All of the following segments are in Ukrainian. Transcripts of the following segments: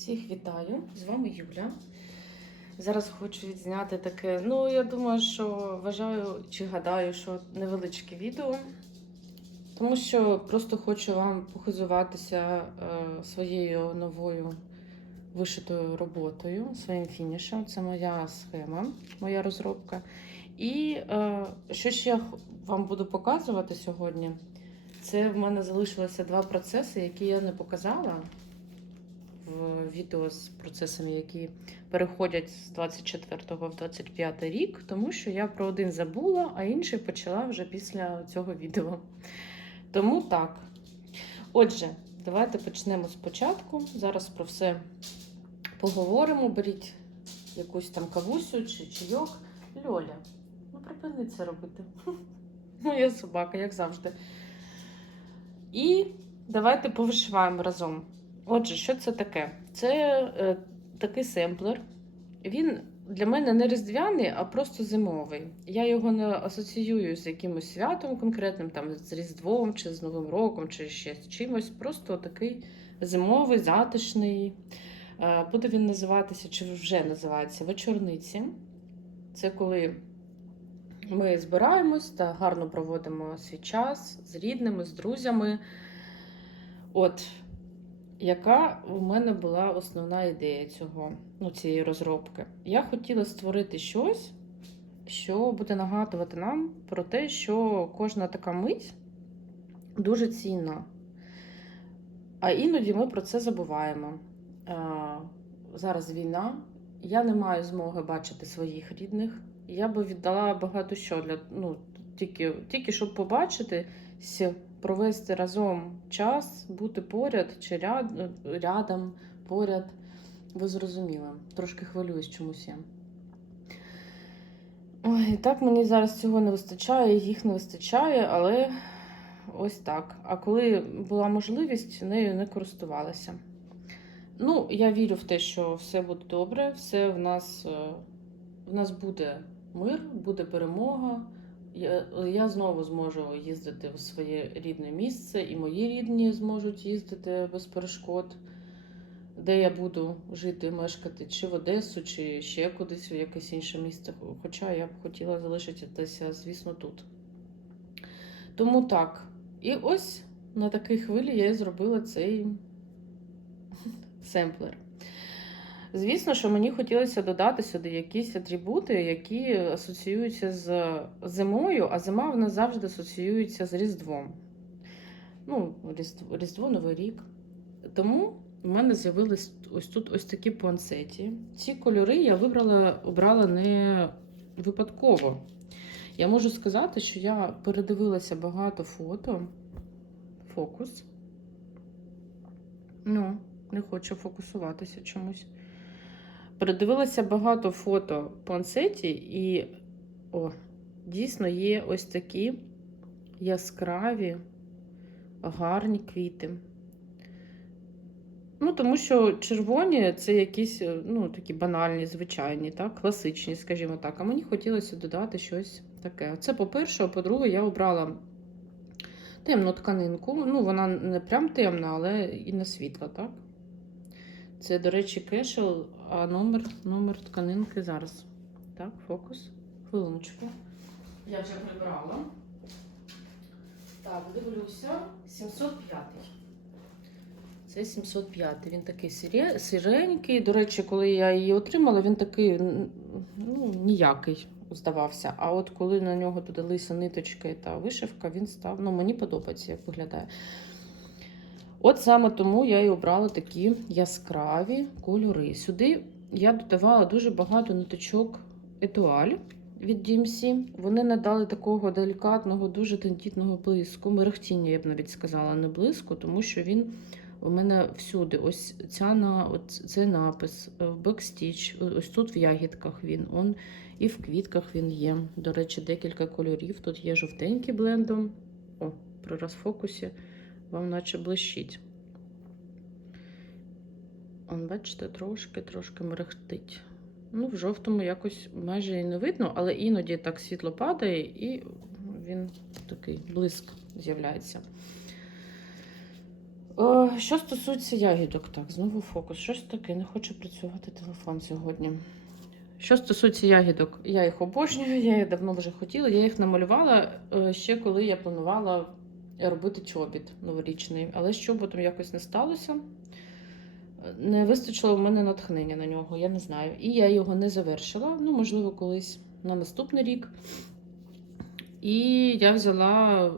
Всіх вітаю! З вами Юля. Зараз хочу відзняти таке. Ну, я думаю, що вважаю чи гадаю, що невеличке відео, тому що просто хочу вам похизуватися е, своєю новою вишитою роботою, своїм фінішем. Це моя схема, моя розробка. І е, що ще х- вам буду показувати сьогодні? Це в мене залишилося два процеси, які я не показала відео з процесами, які переходять з 24 в 25 рік, тому що я про один забула, а інший почала вже після цього відео. Тому так. Отже, давайте почнемо спочатку. Зараз про все поговоримо. Беріть якусь там кавусю чи чайок. Льоля, ну припини це робити. Моя собака, як завжди. І давайте повишиваємо разом. Отже, що це таке? Це е, такий семплер. Він для мене не різдвяний, а просто зимовий. Я його не асоціюю з якимось святом конкретним, там з Різдвом, чи з Новим роком, чи ще з чимось. Просто такий зимовий, затишний. Е, буде він називатися, чи вже називається вечорниці. Це коли ми збираємось та гарно проводимо свій час з рідними, з друзями. От, яка у мене була основна ідея цього, ну, цієї розробки? Я хотіла створити щось, що буде нагадувати нам про те, що кожна така мить дуже цінна. А іноді ми про це забуваємо. Зараз війна, я не маю змоги бачити своїх рідних. Я би віддала багато що для ну, тільки, тільки щоб побачити, с- провести разом час, бути поряд чи ряд, рядом, поряд. Ви зрозуміли. Трошки хвилююсь чомусь я. Ой, так мені зараз цього не вистачає, їх не вистачає, але ось так. А коли була можливість, нею не користувалася. Ну, я вірю в те, що все буде добре, все в нас, е, в нас буде мир, буде перемога. Я, я знову зможу їздити в своє рідне місце, і мої рідні зможуть їздити без перешкод, де я буду жити, мешкати, чи в Одесу, чи ще кудись в якесь інше місце. Хоча я б хотіла залишитися, звісно, тут. Тому так. І ось на такій хвилі я і зробила цей семплер. Звісно, що мені хотілося додати сюди якісь атрибути, які асоціюються з зимою, а зима в нас завжди асоціюється з Різдвом. Ну, Різдво, Різдво Новий рік. Тому в мене з'явились ось тут ось такі пуансеті. Ці кольори я вибрала, обрала не випадково. Я можу сказати, що я передивилася багато фото. Фокус. Ну, не хочу фокусуватися чомусь. Передивилася багато фото пансеті, і о, дійсно є ось такі яскраві, гарні квіти. Ну, тому що червоні це якісь ну, такі банальні, звичайні, так, класичні, скажімо так. А мені хотілося додати щось таке. Це по-перше, а по-друге, я обрала темну тканинку. Ну, вона не прям темна, але і не світла, так? Це, до речі, кешел, а номер, номер тканинки зараз. Так, фокус. Хвилиночку. Я вже прибрала. Так, дивлюся. 705. Це 705. Він такий сире- сиренький. До речі, коли я її отримала, він такий ну, ніякий здавався. А от коли на нього додалися ниточки та вишивка, він став. Ну, мені подобається, як виглядає. От саме тому я і обрала такі яскраві кольори. Сюди я додавала дуже багато ниточок етуаль від DMC. Вони надали такого делікатного, дуже тендітного блиску. Мерехтіння, я б навіть сказала, не блиску, тому що він у мене всюди. Ось ця на цей напис е, в бекстіч. Ось тут в ягідках він. Он і в квітках він є. До речі, декілька кольорів. Тут є жовтенький блендом. О, при розфокусі вам наче блищить. Он, бачите, трошки, трошки мерехтить. Ну, в жовтому якось майже і не видно, але іноді так світло падає, і він такий блиск з'являється. Е, Що стосується ягідок, так, знову фокус. Щось таке, не хоче працювати телефон сьогодні. Що стосується ягідок, я їх обожнюю, я їх давно вже хотіла. Я їх намалювала е, ще коли я планувала робити чобіт новорічний, але з чоботом якось не сталося. Не вистачило в мене натхнення на нього, я не знаю. І я його не завершила. Ну, можливо, колись на наступний рік. І я взяла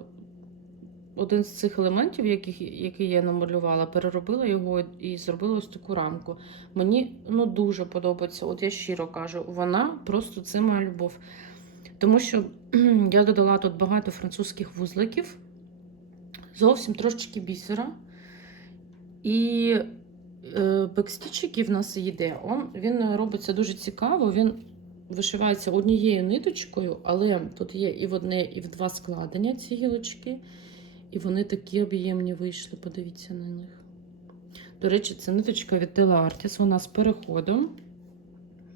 один з цих елементів, який я намалювала, переробила його і зробила ось таку рамку. Мені ну, дуже подобається, от я щиро кажу, вона просто це моя любов. Тому що я додала тут багато французьких вузликів, зовсім трошечки бісера. І е, бекстіч, який в нас йде, он, він робиться дуже цікаво. Він вишивається однією ниточкою, але тут є і в одне, і в два складення ці гілочки. І вони такі об'ємні вийшли, подивіться на них. До речі, це ниточка від Tela Artis, вона з переходом.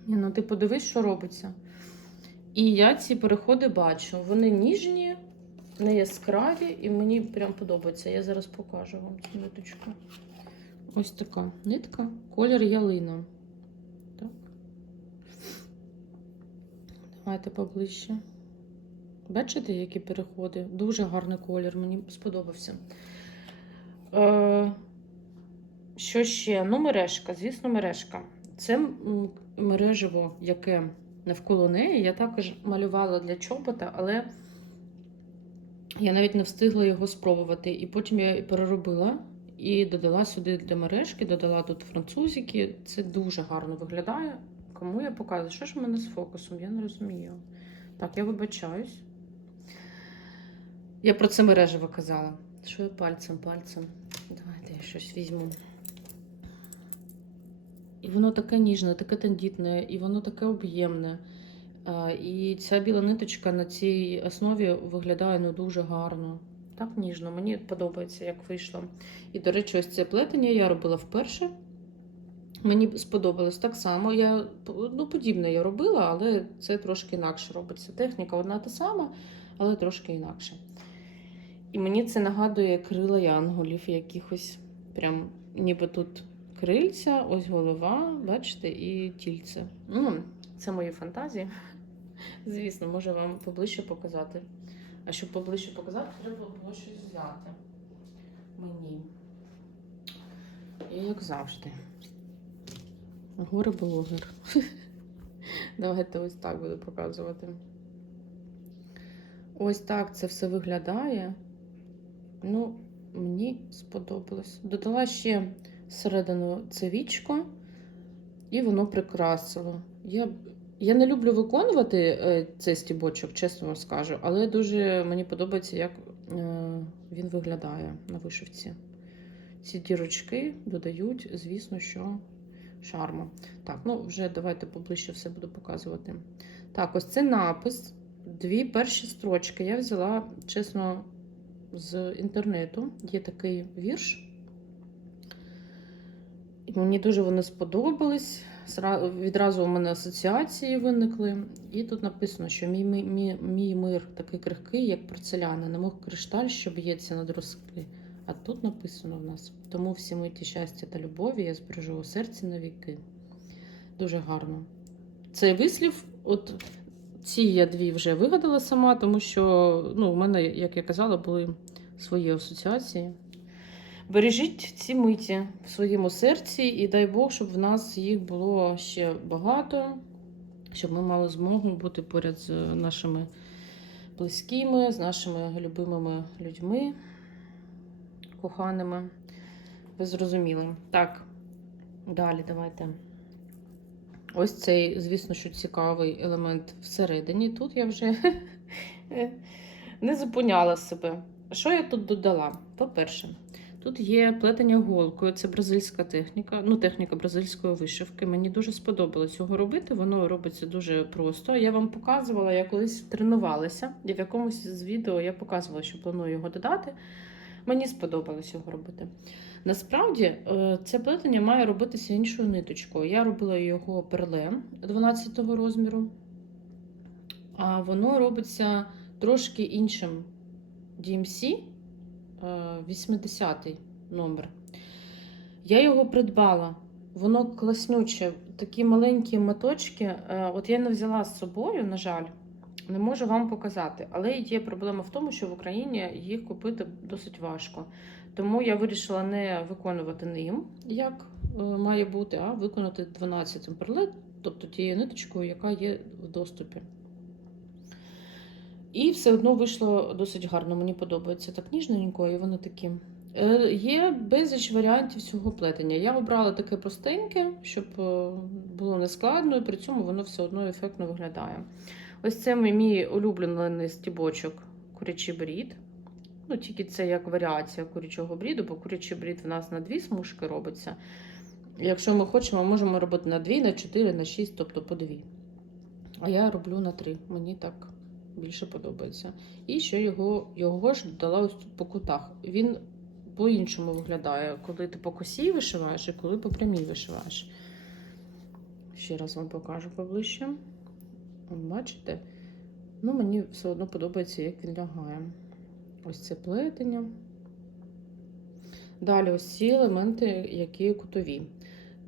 Ну ти подивись, що робиться. І я ці переходи бачу. Вони ніжні, не яскраві, і мені прям подобається. Я зараз покажу вам цю ниточку. Ось така нитка, колір ялина. Так. Давайте поближче. Бачите, які переходи? Дуже гарний колір, мені сподобався. Е, що ще? Ну, мережка, звісно, мережка. Це мережево, яке навколо неї. Я також малювала для чобота, але я навіть не встигла його спробувати. І потім я переробила і додала сюди для мережки, додала тут французики. Це дуже гарно виглядає. Кому я показую? Що ж в мене з фокусом? Я не розумію. Так, я вибачаюсь. Я про це мережево казала. Що я пальцем, пальцем. Давайте я щось візьму. І воно таке ніжне, таке тендітне, і воно таке об'ємне. І ця біла ниточка на цій основі виглядає ну, дуже гарно. Так ніжно, мені подобається, як вийшло. І, до речі, ось це плетення я робила вперше. Мені сподобалось так само. Я ну, подібне я робила, але це трошки інакше робиться. Техніка одна та сама, але трошки інакше. І мені це нагадує крила янголів якихось. Прям ніби тут крильця, ось голова, бачите, і тільце. Ну, це мої фантазії. Звісно, може вам поближче показати. А щоб поближче показати, треба було щось взяти мені. І як завжди. Горе блогер. Давайте ось так буду показувати. Ось так це все виглядає. Ну, мені сподобалось. Додала ще всередину це вічко, і воно прикрасило. Я я не люблю виконувати е, цей стібочок, чесно вам скажу, але дуже мені подобається, як е, він виглядає на вишивці. Ці дірочки додають, звісно, що шарму. Так, ну вже давайте поближче все буду показувати. Так, ось це напис. Дві перші строчки. Я взяла, чесно, з інтернету. Є такий вірш. І мені дуже вони сподобались. Відразу у мене асоціації виникли. І тут написано, що мій, мій, мій мир такий крихкий, як порцеляна, немов кришталь, що б'ється на друзки. А тут написано в нас: тому всі миті щастя та любові я збережу у серці навіки. Дуже гарно. Цей вислів, от ці я дві вже вигадала сама, тому що ну, у мене, як я казала, були свої асоціації. Бережіть ці миті в своєму серці, і дай Бог, щоб в нас їх було ще багато, щоб ми мали змогу бути поряд з нашими близькими, з нашими любимими людьми, коханими. Ви зрозуміли. Так, далі давайте. Ось цей, звісно, що цікавий елемент всередині. Тут я вже не зупиняла себе. Що я тут додала? По-перше, тут є плетення голкою, це бразильська техніка, ну, техніка бразильської вишивки. Мені дуже сподобалось його робити, воно робиться дуже просто. Я вам показувала, я колись тренувалася, і в якомусь з відео я показувала, що планую його додати. Мені сподобалось його робити. Насправді, е, це плетення має робитися іншою ниточкою. Я робила його перле 12 розміру, а воно робиться трошки іншим DMC 80 номер. Я його придбала. Воно класнюче, такі маленькі моточки. Е, От я не взяла з собою, на жаль, не можу вам показати. Але є проблема в тому, що в Україні їх купити досить важко. Тому я вирішила не виконувати ним, як е, має бути, а виконати 12 перлет, тобто тією ниточкою, яка є в доступі. І все одно вийшло досить гарно. Мені подобається так ніжненько, і вони такі. Е, Є безліч варіантів цього плетення. Я обрала таке простеньке, щоб е, було нескладно, і при цьому воно все одно ефектно виглядає. Ось це мій- мій улюблений стібочок курячий брід. Ну, тільки це як варіація курячого бріду, бо курячий брід в нас на дві смужки робиться. Якщо ми хочемо, можемо робити на дві, на чотири, на шість, тобто по дві. А я роблю на три. Мені так більше подобається. І ще його, його ж додала ось по кутах. Він по-іншому виглядає, коли ти по косі вишиваєш і коли по прямій вишиваєш. Ще раз вам покажу поближче. Бачите? Ну, мені все одно подобається, як він лягає. Ось це плетення. Далі ось ці елементи, які кутові.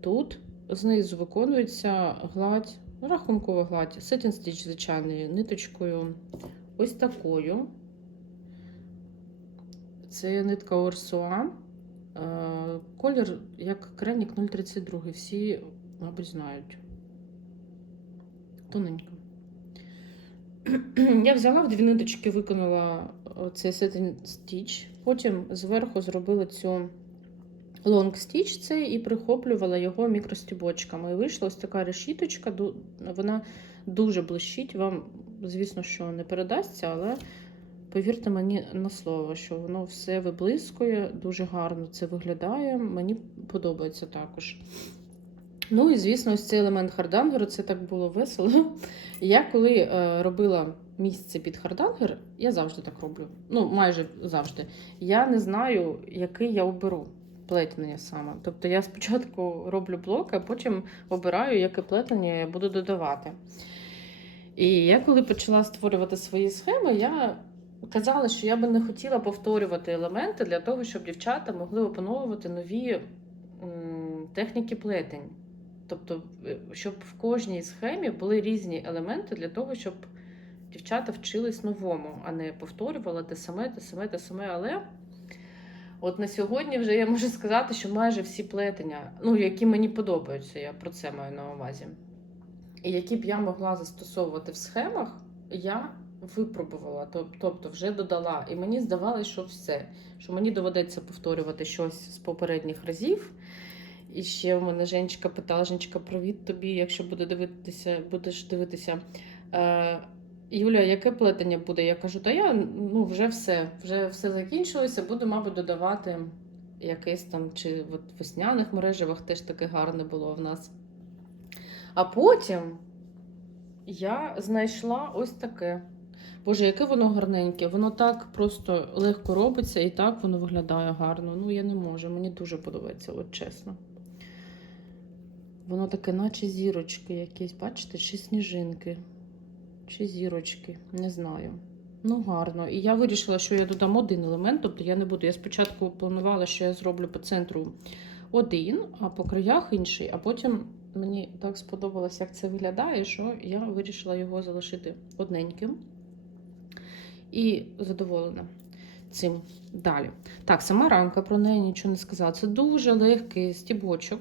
Тут знизу виконується гладь, рахункова гладь, сетін стіч, звичайною ниточкою. Ось такою. Це нитка Орсуа. Е, Колір як кренік 032. Всі, мабуть, знають. Тоненько. Я взяла в дві ниточки, виконала цей сетин стіч. Потім зверху зробила цю лонг стіч цей і прихоплювала його мікростібочками. І вийшла ось така решіточка. Вона дуже блищить. Вам, звісно, що не передасться, але повірте мені на слово, що воно все виблискує, дуже гарно це виглядає. Мені подобається також. Ну і звісно, ось цей елемент хардангеру, це так було весело. Я коли е, робила місце під хардангер, я завжди так роблю. Ну, майже завжди. Я не знаю, який я оберу плетення саме. Тобто я спочатку роблю блок, а потім обираю, яке плетення я буду додавати. І я коли почала створювати свої схеми, я казала, що я би не хотіла повторювати елементи для того, щоб дівчата могли опановувати нові техніки плетень. Тобто, е, щоб в кожній схемі були різні елементи для того, щоб дівчата вчились новому, а не повторювали те саме, те саме, те саме. Але от на сьогодні вже я можу сказати, що майже всі плетення, ну, які мені подобаються, я про це маю на увазі. І які б я могла застосовувати в схемах, я випробувала, тобто вже додала. І мені здавалося, що все, що мені доведеться повторювати щось з попередніх разів. І ще в мене Женечка питала: Женечка, привіт тобі, якщо буде дивитися, будеш дивитися. Е, Юля, яке плетення буде? Я кажу, та я ну, вже все, вже все закінчилося, буду, мабуть, додавати якесь там, чи от весняних мережевах теж таке гарне було в нас. А потім я знайшла ось таке. Боже, яке воно гарненьке. Воно так просто легко робиться і так воно виглядає гарно. Ну, я не можу, мені дуже подобається, от чесно. Воно таке, наче зірочки якісь, бачите, чи сніжинки, чи зірочки, не знаю. Ну, гарно. І я вирішила, що я додам один елемент, тобто я не буду. Я спочатку планувала, що я зроблю по центру один, а по краях інший, а потім мені так сподобалось, як це виглядає, що я вирішила його залишити одненьким. І задоволена цим далі. Так, сама рамка про неї нічого не сказала. Це дуже легкий стібочок,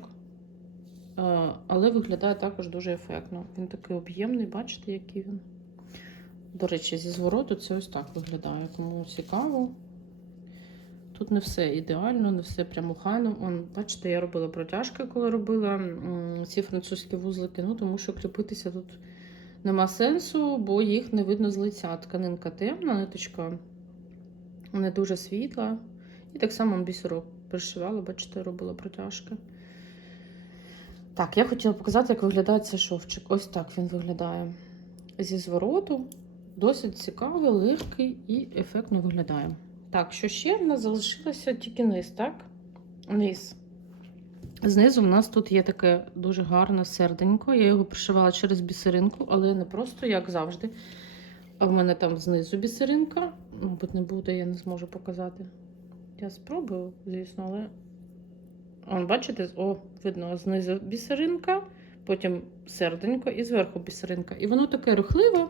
е, але виглядає також дуже ефектно. Він такий об'ємний, бачите, який він. До речі, зі звороту це ось так виглядає. Кому цікаво. Тут не все ідеально, не все прямо хайно. Он, бачите, я робила протяжки, коли робила ці французькі вузлики, ну тому що кріпитися тут нема сенсу, бо їх не видно з лиця. Тканинка темна, ниточка не дуже світла. І так само бісерок пришивала, бачите, робила протяжки. Так, я хотіла показати, як виглядає цей шовчик. Ось так він виглядає зі звороту. Досить цікавий, легкий і ефектно виглядає. Так, що ще в нас залишилося тільки низ, так? Низ. Знизу в нас тут є таке дуже гарне серденько. Я його пришивала через бісеринку, але не просто, як завжди. А в мене там знизу бісеринка. Мабуть, не буде, я не зможу показати. Я спробую, звісно, але Он, бачите, о, видно, знизу бісеринка, потім серденько і зверху бісеринка. І воно таке рухливе.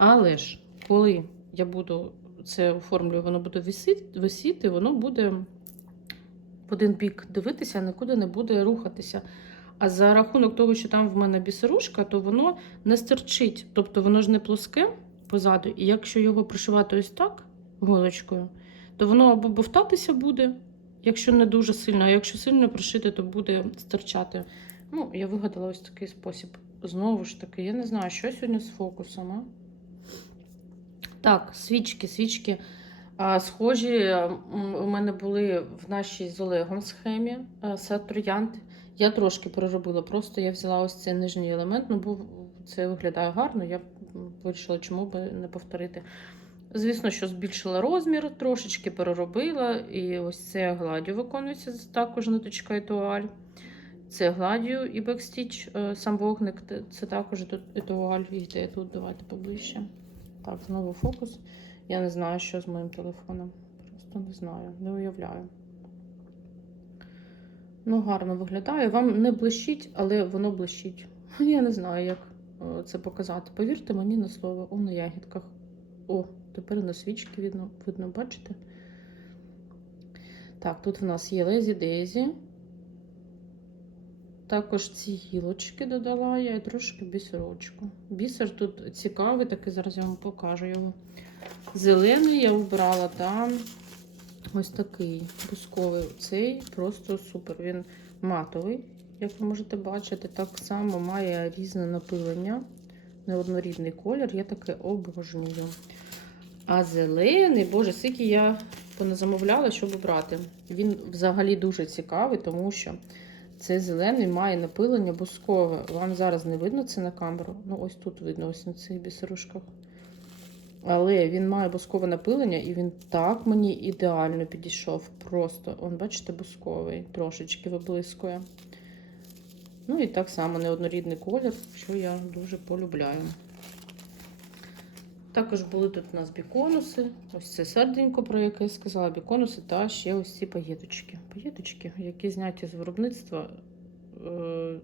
Але ж, коли я буду це оформлюю, воно буде висіти, воно буде в один бік дивитися, нікуди не буде рухатися. А за рахунок того, що там в мене бісерушка, то воно не стерчить. Тобто воно ж не плоске позаду. І якщо його пришивати ось так голочкою, то воно або бовтатися буде, якщо не дуже сильно, а якщо сильно пришити, то буде стирчати. Ну, я вигадала ось такий спосіб. Знову ж таки, я не знаю, що сьогодні з фокусом. А? Так, свічки, свічки. А, схожі у мене були в нашій з Олегом схемі троянд. Я трошки переробила, просто я взяла ось цей нижній елемент, ну бо це виглядає гарно. Я вирішила, чому би не повторити. Звісно, що збільшила розмір, трошечки переробила. І ось це гладю виконується також ниточка етуаль. Це гладю і бекстіч, е, сам вогник, це також етуаль. Йде тут, давайте поближче. Так, знову фокус. Я не знаю, що з моїм телефоном. Просто не знаю, не уявляю. Ну, гарно виглядає. Вам не блищить, але воно блищить. Я не знаю, як е, це показати. Повірте мені на слово, о, на ягідках. О, тепер на свічки видно, видно, бачите? Так, тут в нас є Лезі Дезі. Також ці гілочки додала я і трошки бісерочку. Бісер тут цікавий, такий зараз я вам покажу його. Зелений я обрала там ось такий бусковий. Цей просто супер. Він матовий, як ви можете бачити. Так само має різне напилення, неоднорідний колір. Я таке обожнюю. А зелений, боже, скільки я поназамовляла, щоб обрати. Він взагалі дуже цікавий, тому що цей зелений має напилення бускове. Вам зараз не видно це на камеру. Ну, ось тут видно, ось на цих бісерушках. Але він має бускове напилення, і він так мені ідеально підійшов. Просто, он, бачите, бусковий, трошечки виблискує. Ну і так само неоднорідний колір, що я дуже полюбляю. Також були тут у нас біконуси. Ось це серденько, про яке я сказала, біконуси, та ще ось ці паєточки. Паєточки, які зняті з виробництва. Е,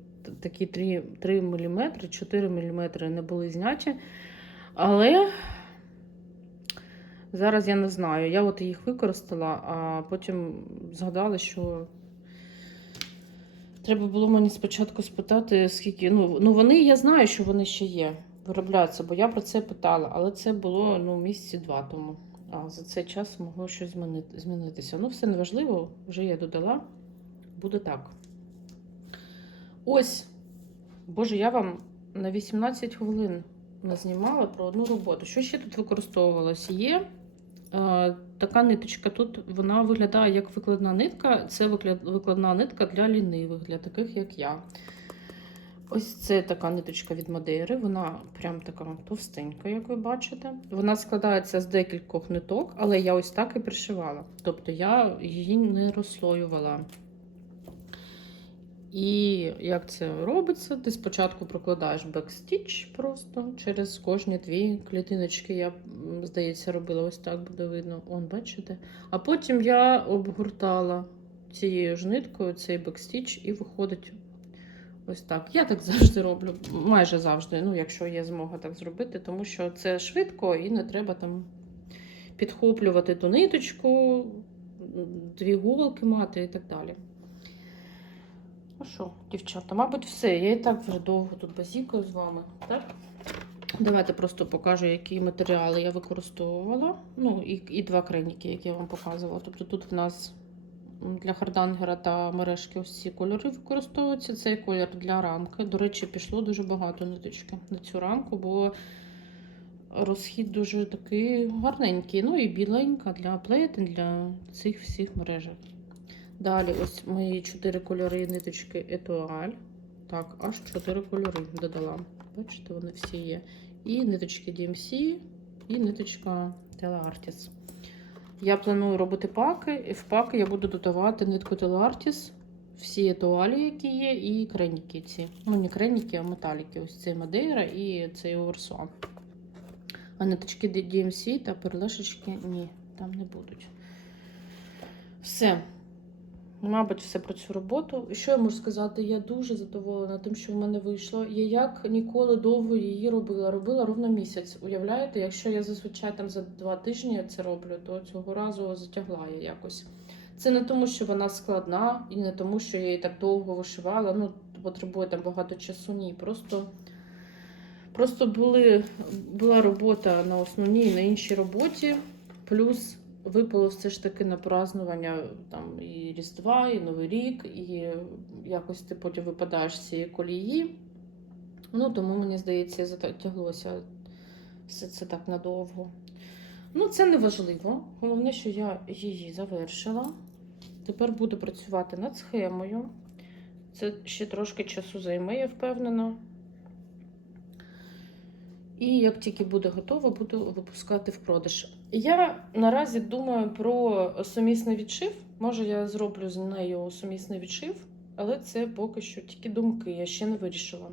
такі 3, 3 мм, 4 мм не були зняті. Але зараз я не знаю. Я от їх використала, а потім згадала, що треба було мені спочатку спитати, скільки. Ну, ну вони, я знаю, що вони ще є виробляються, бо я про це питала, але це було ну, місяці два тому. А за цей час могло щось змінити, змінитися. Ну, все неважливо, вже я додала. Буде так. Ось, Боже, я вам на 18 хвилин назнімала про одну роботу. Що ще тут використовувалось? Є е, така ниточка. Тут вона виглядає як викладна нитка. Це викладна нитка для лінивих, для таких, як я. Ось це така ниточка від Мадейри. Вона прям така товстенька, як ви бачите. Вона складається з декількох ниток, але я ось так і пришивала. Тобто я її не розслоювала. І як це робиться? Ти спочатку прокладаєш бекстіч просто через кожні дві клітиночки. Я, здається, робила ось так буде видно. Он, бачите? А потім я обгортала цією ж ниткою цей бекстіч і виходить Ось так. Я так завжди роблю, майже завжди, ну, якщо є змога так зробити, тому що це швидко і не треба там підхоплювати ту ниточку, дві голки мати і так далі. Ну що, дівчата, мабуть, все. Я і так вже довго тут базікаю з вами. Так? Давайте просто покажу, які матеріали я використовувала. Ну, і, і два крайніки, які я вам показувала. Тобто тут в нас для хардангера та мережки ці кольори використовуються. Цей колір для рамки. До речі, пішло дуже багато ниточки на цю рамку, бо розхід дуже такий гарненький. Ну і біленька для плейтин, для цих всіх мережок. Далі, ось мої чотири кольори ниточки Етуаль. Так, аж чотири кольори додала. Бачите, вони всі є. І ниточки DMC, і ниточка Artis. Я планую робити паки, і в паки я буду додавати нитку Телартіс, всі етуалі, які є, і креніки ці. Ну, не креніки, а металіки. Ось цей Мадейра і цей Оверсон. А ниточки DMC та перлешечки ні, там не будуть. Все. Мабуть, все про цю роботу. Що я можу сказати? Я дуже задоволена тим, що в мене вийшло. Я як ніколи довго її робила. Робила ровно місяць. Уявляєте, якщо я зазвичай там за два тижні це роблю, то цього разу затягла я якось. Це не тому, що вона складна, і не тому, що я її так довго вишивала. Ну, потребує там багато часу. Ні. Просто, просто були, була робота на основній на іншій роботі. Плюс випало все ж таки на празднування там і Різдва, і Новий рік, і якось ти потім випадаєш з цієї колії. Ну, тому мені здається, затяглося все це так надовго. Ну, це не важливо. Головне, що я її завершила. Тепер буду працювати над схемою. Це ще трошки часу займе, я впевнена. І як тільки буде готово, буду випускати в продаж. Я наразі думаю про сумісний відшив. Може, я зроблю з нею сумісний відшив, але це поки що тільки думки, я ще не вирішила.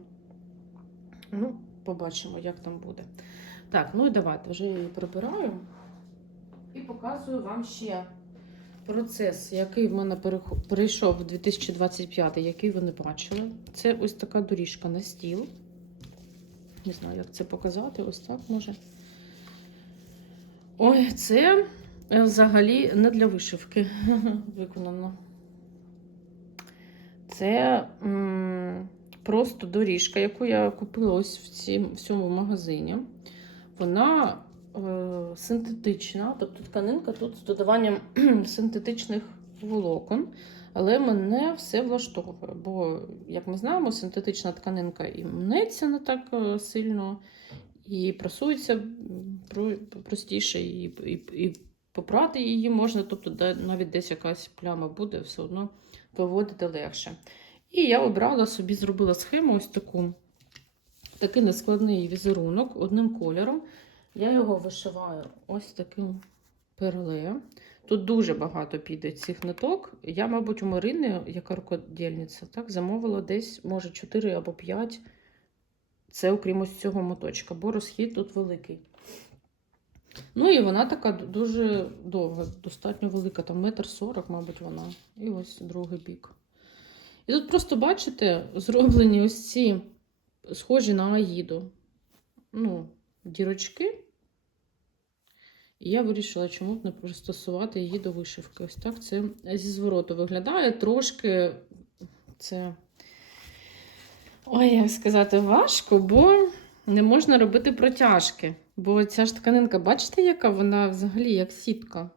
Ну, побачимо, як там буде. Так, ну і давайте вже її прибираю і показую вам ще процес, який в мене перейшов в 2025, який ви не бачили. Це ось така доріжка на стіл. Не знаю, як це показати. Ось так може. Ой, це е, взагалі не для вишивки виконано. Це просто доріжка, яку я купила ось в, цім, в цьому магазині. Вона е, синтетична, тобто тканинка тут з додаванням синтетичних волокон. Але мене все влаштовує, бо, як ми знаємо, синтетична тканинка і мнеться не так е, сильно, і прасується простіше, і, і, і попрати її можна, тобто навіть десь якась пляма буде, все одно виводити легше. І я обрала собі, зробила схему ось таку, такий нескладний візерунок одним кольором. Я його вишиваю ось таким перле. Тут дуже багато піде цих ниток. Я, мабуть, у Марини, яка рукодільниця, так, замовила десь, може, 4 або 5. Це окрім ось цього моточка, бо розхід тут великий. Ну і вона така дуже довга, достатньо велика, там метр сорок, мабуть, вона. І ось другий бік. І тут просто, бачите, зроблені ось ці схожі на аїду. Ну, дірочки. І я вирішила, чому б не пристосувати її до вишивки. Ось так це зі звороту виглядає. Трошки це, ой, як сказати, важко, бо не можна робити протяжки. Бо ця ж тканинка, бачите, яка вона взагалі як сітка.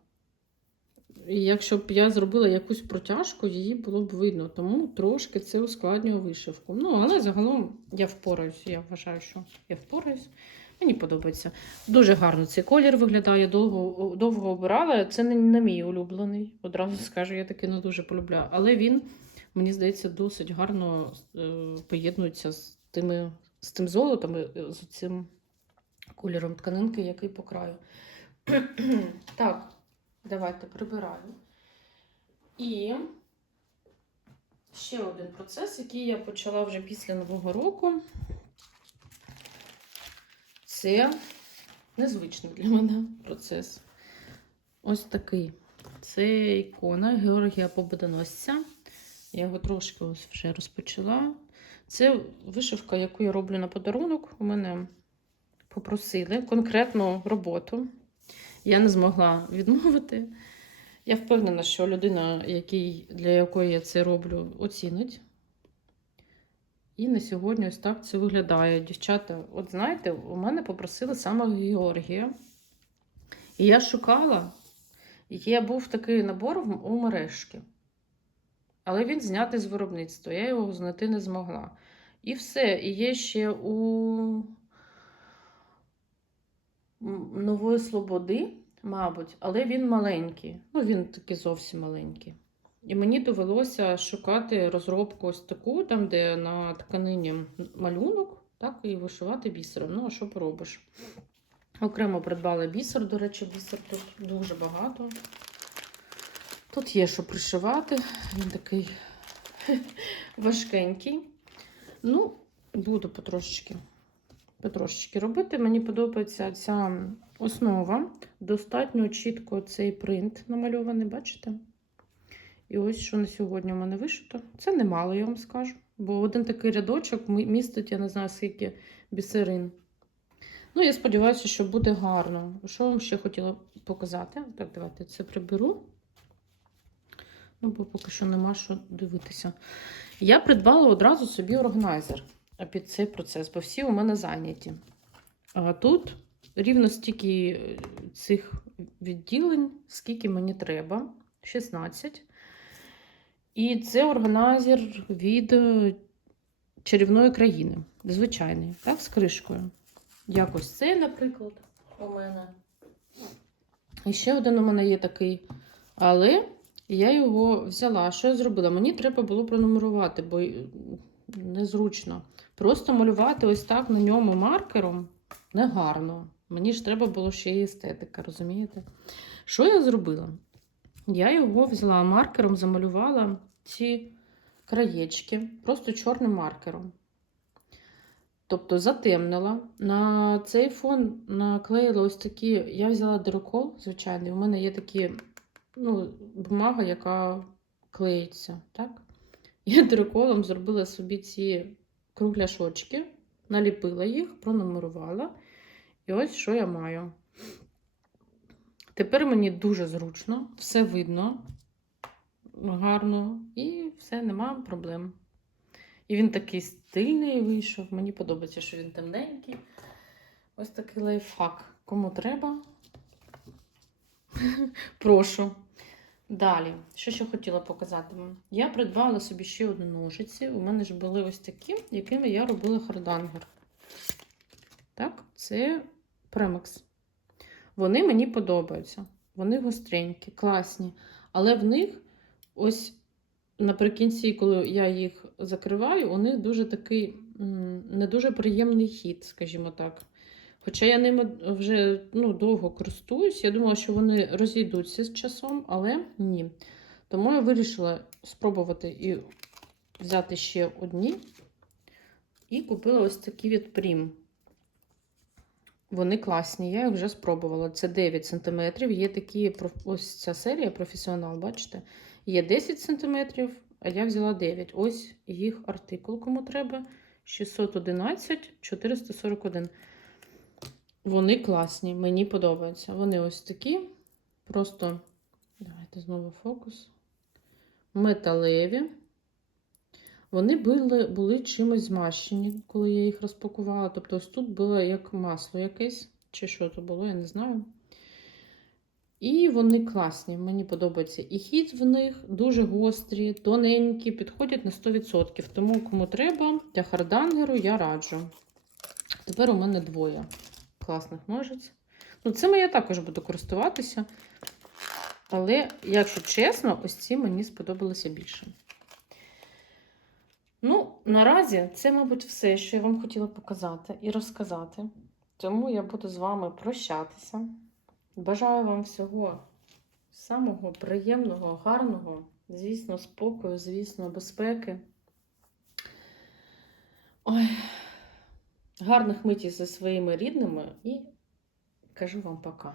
І якщо б я зробила якусь протяжку, її було б видно. Тому трошки це ускладнює вишивку. Ну, але загалом я впораюсь. Я вважаю, що я впораюсь. Мені подобається. Дуже гарно цей колір виглядає. Довго, довго обирала. Це не, не мій улюблений. Одразу скажу, я таки не дуже полюбляю. Але він, мені здається, досить гарно е, поєднується з, тими, з тим золотом, з цим кольором тканинки, який по краю. так, давайте прибираю. І ще один процес, який я почала вже після Нового року. Це незвичний для мене процес. Ось такий. Це ікона Георгія Победоносця. Я його трошки ось вже розпочала. Це вишивка, яку я роблю на подарунок. У мене попросили конкретну роботу. Я не змогла відмовити. Я впевнена, що людина, який, для якої я це роблю, оцінить. І на сьогодні ось так це виглядає. Дівчата, от знаєте, у мене попросили саме Георгія. І я шукала. Є був такий набор у мережки. Але він знятий з виробництва. Я його знайти не змогла. І все. І є ще у Нової Слободи, мабуть, але він маленький. Ну, він такий зовсім маленький. І мені довелося шукати розробку ось таку, там, де на тканині малюнок, так, і вишивати бісером. Ну, а що поробиш? Окремо придбала бісер, до речі, бісер тут дуже багато. Тут є що пришивати. Він такий важкенький. Ну, буду потрошечки, потрошечки робити. Мені подобається ця основа. Достатньо чітко цей принт намальований, бачите? І ось що на сьогодні у мене вишито. Це немало, я вам скажу. Бо один такий рядочок містить, я не знаю, скільки бісерин. Ну, я сподіваюся, що буде гарно. Що вам ще хотіла показати? Так, давайте це приберу. Ну, бо поки що нема що дивитися. Я придбала одразу собі органайзер під цей процес, бо всі у мене зайняті. А тут рівно стільки е, цих відділень, скільки мені треба 16. І це органайзер від е, чарівної країни. Звичайний, так, з кришкою. Якось цей, наприклад, у мене. І ще один у мене є такий. Але я його взяла. Що я зробила? Мені треба було пронумерувати, бо е, незручно. Просто малювати ось так на ньому маркером негарно. Мені ж треба було ще й естетика, розумієте? Що я зробила? Я його взяла маркером, замалювала ці краєчки, просто чорним маркером. Тобто затемнила. На цей фон наклеїла ось такі. Я взяла дирокол, звичайний. У мене є такі ну, бумага, яка клеїться. так? Я дироколом зробила собі ці кругляшочки, наліпила їх, пронумерувала. І ось що я маю. Тепер мені дуже зручно, все видно гарно, і все, нема проблем. І він такий стильний вийшов. Мені подобається, що він темненький. Ось такий лайфхак. Кому треба, прошу. Далі, що ще хотіла показати вам? Я придбала собі ще одну ножиці. У мене ж були ось такі, якими я робила хардангер. Так, це премекс. Вони мені подобаються. Вони гостренькі, класні. Але в них ось наприкінці, коли я їх закриваю, у них дуже такий не дуже приємний хід, скажімо так. Хоча я ними вже ну, довго користуюсь, я думала, що вони розійдуться з часом, але ні. Тому я вирішила спробувати і взяти ще одні. І купила ось такі від Prim. Вони класні, я їх вже спробувала. Це 9 см. Є такі, ось ця серія професіонал, бачите? Є 10 см, а я взяла 9. Ось їх артикул, кому треба. 611 441. Вони класні, мені подобаються. Вони ось такі. Просто, давайте знову фокус. Металеві. Вони були, були чимось змащені, коли я їх розпакувала. Тобто, ось тут було як масло якесь, чи що то було, я не знаю. І вони класні, мені подобається. І хід в них дуже гострі, тоненькі, підходять на 100%. Тому, кому треба, для хардангеру я раджу. Тепер у мене двоє класних ножиць. Ну, цими я також буду користуватися. Але, якщо чесно, ось ці мені сподобалися більше. Ну, наразі це, мабуть, все, що я вам хотіла показати і розказати. Тому я буду з вами прощатися. Бажаю вам всього самого приємного, гарного, звісно, спокою, звісно, безпеки. Ой, гарних миті зі своїми рідними і кажу вам пока.